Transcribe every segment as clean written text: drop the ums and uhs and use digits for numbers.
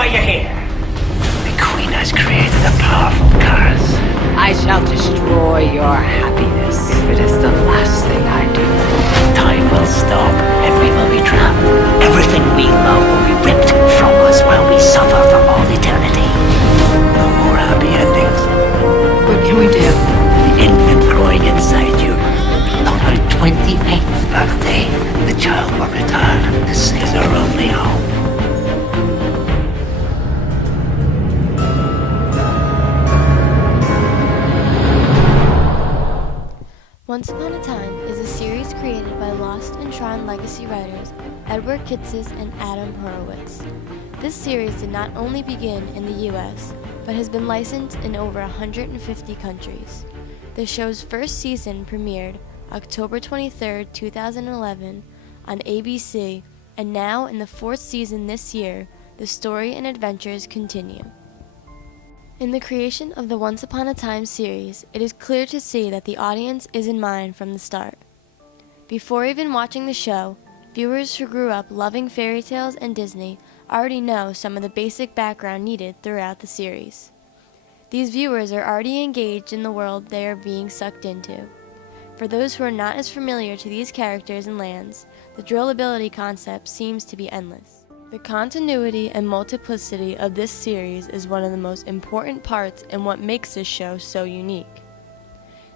why you're here. The Queen has created a powerful curse. I shall destroy your happiness if it is the last thing I do. Time will stop and we will be trapped. Everything we love will be ripped from us while we suffer for all eternity. No more happy endings. What can we do? The infant growing inside you. On her 28th birthday, the child will return. This is her only home. Once Upon a Time is a series created by Lost and Tron Legacy writers Edward Kitsis and Adam Horowitz. This series did not only begin in the US, but has been licensed in over 150 countries. The show's first season premiered October 23, 2011 on ABC, and now in the fourth season this year, the story and adventures continue. In the creation of the Once Upon a Time series, it is clear to see that the audience is in mind from the start. Before even watching the show, viewers who grew up loving fairy tales and Disney already know some of the basic background needed throughout the series. These viewers are already engaged in the world they are being sucked into. For those who are not as familiar to these characters and lands, the drillability concept seems to be endless. The continuity and multiplicity of this series is one of the most important parts and what makes this show so unique.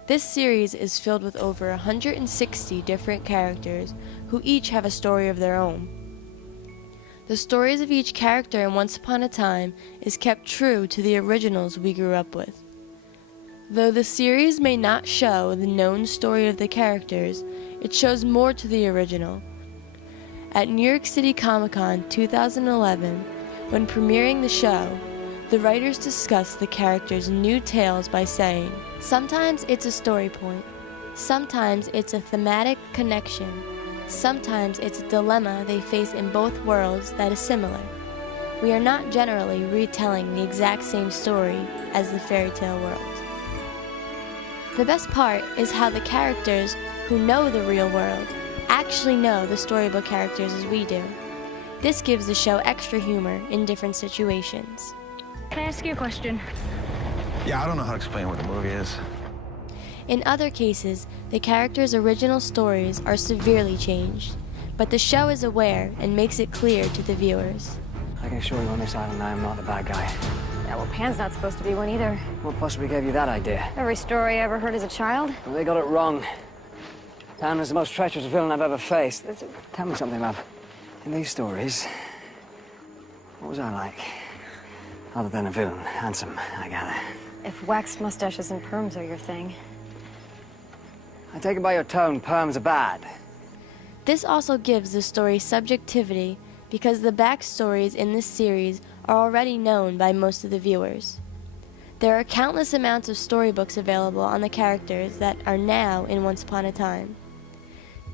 This series is filled with over 160 different characters who each have a story of their own. The stories of each character in Once Upon a Time is kept true to the originals we grew up with. Though the series may not show the known story of the characters, it shows more to the original. At New York City Comic-Con 2011, when premiering the show, the writers discussed the characters' new tales by saying, "Sometimes it's a story point, sometimes it's a thematic connection, sometimes it's a dilemma they face in both worlds that is similar. We are not generally retelling the exact same story as the fairy tale world." The best part is how the characters who know the real world actually know the storybook characters as we do. This gives the show extra humor in different situations. Can I ask you a question? Yeah, I don't know how to explain what the movie is. In other cases, the characters' original stories are severely changed, but the show is aware and makes it clear to the viewers. I can assure you on this island I am not the bad guy. Yeah, well, Pan's not supposed to be one either. What possibly gave you that idea? Every story I ever heard as a child. Well, they got it wrong. Pan was the most treacherous villain I've ever faced. Tell me something, love. In these stories, what was I like? Other than a villain. Handsome, I gather. If waxed mustaches and perms are your thing. I take it by your tone, perms are bad. This also gives the story subjectivity because the backstories in this series are already known by most of the viewers. There are countless amounts of storybooks available on the characters that are now in Once Upon a Time.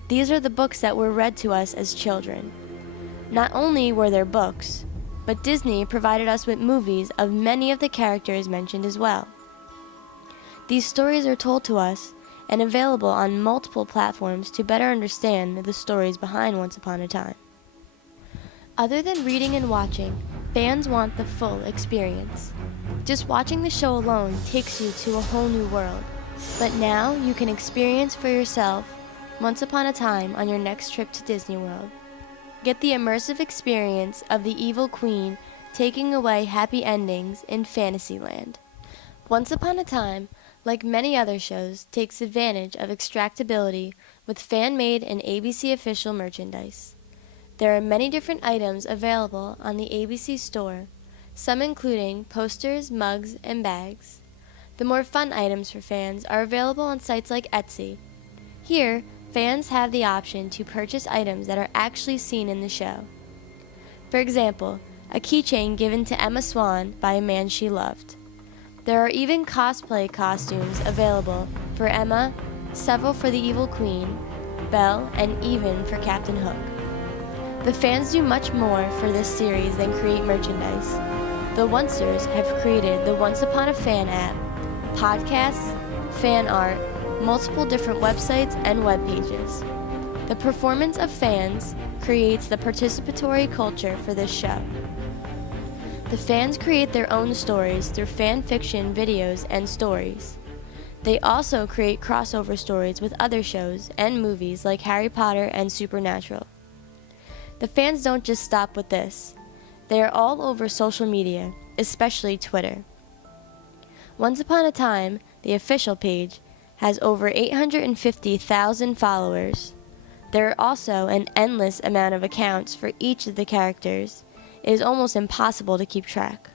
These are the books that were read to us as children. Not only were there books, but Disney provided us with movies of many of the characters mentioned as well. These stories are told to us and available on multiple platforms to better understand the stories behind Once Upon a Time. Other than reading and watching, fans want the full experience. Just watching the show alone takes you to a whole new world, but now you can experience for yourself Once Upon a Time on your next trip to Disney World. Get the immersive experience of the evil queen taking away happy endings in Fantasyland. Once Upon a Time, like many other shows, takes advantage of extractability with fan-made and ABC official merchandise. There are many different items available on the ABC store, some including posters, mugs, and bags. The more fun items for fans are available on sites like Etsy. Here, fans have the option to purchase items that are actually seen in the show. For example, a keychain given to Emma Swan by a man she loved. There are even cosplay costumes available for Emma, several for the Evil Queen, Belle, and even for Captain Hook. The fans do much more for this series than create merchandise. The Oncers have created the Once Upon a Fan app, podcasts, fan art, multiple different websites and web pages. The performance of fans creates the participatory culture for this show. The fans create their own stories through fan fiction, videos, and stories. They also create crossover stories with other shows and movies like Harry Potter and Supernatural. The fans don't just stop with this. They are all over social media, especially Twitter. Once Upon a Time, the official page, has over 850,000 followers. There are also an endless amount of accounts for each of the characters. It is almost impossible to keep track.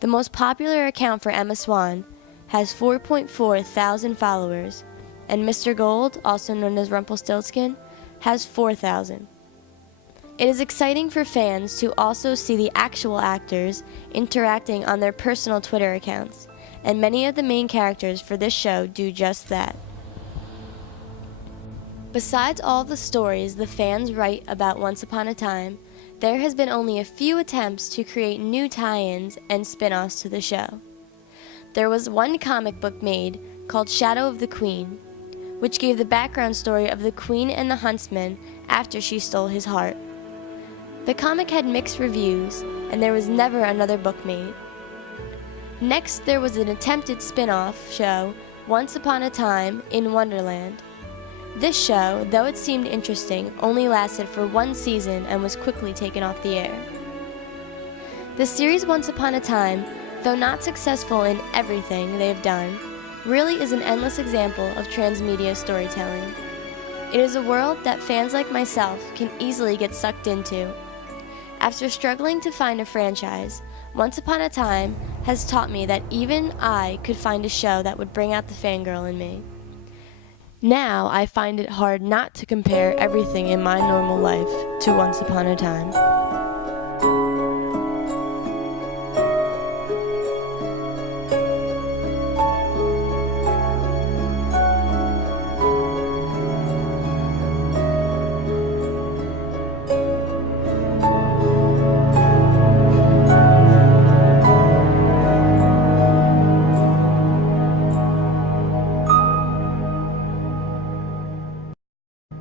The most popular account for Emma Swan has 4.4 thousand followers, and Mr. Gold, also known as Rumpelstiltskin, has 4,000. It is exciting for fans to also see the actual actors interacting on their personal Twitter accounts, and many of the main characters for this show do just that. Besides all the stories the fans write about Once Upon a Time, there has been only a few attempts to create new tie-ins and spin-offs to the show. There was one comic book made called Shadow of the Queen, which gave the background story of the Queen and the Huntsman after she stole his heart. The comic had mixed reviews, and there was never another book made. Next, there was an attempted spin-off show, Once Upon a Time in Wonderland. This show, though it seemed interesting, only lasted for one season and was quickly taken off the air. The series Once Upon a Time, though not successful in everything they have done, really is an endless example of transmedia storytelling. It is a world that fans like myself can easily get sucked into. After struggling to find a franchise, Once Upon a Time has taught me that even I could find a show that would bring out the fangirl in me. Now I find it hard not to compare everything in my normal life to Once Upon a Time.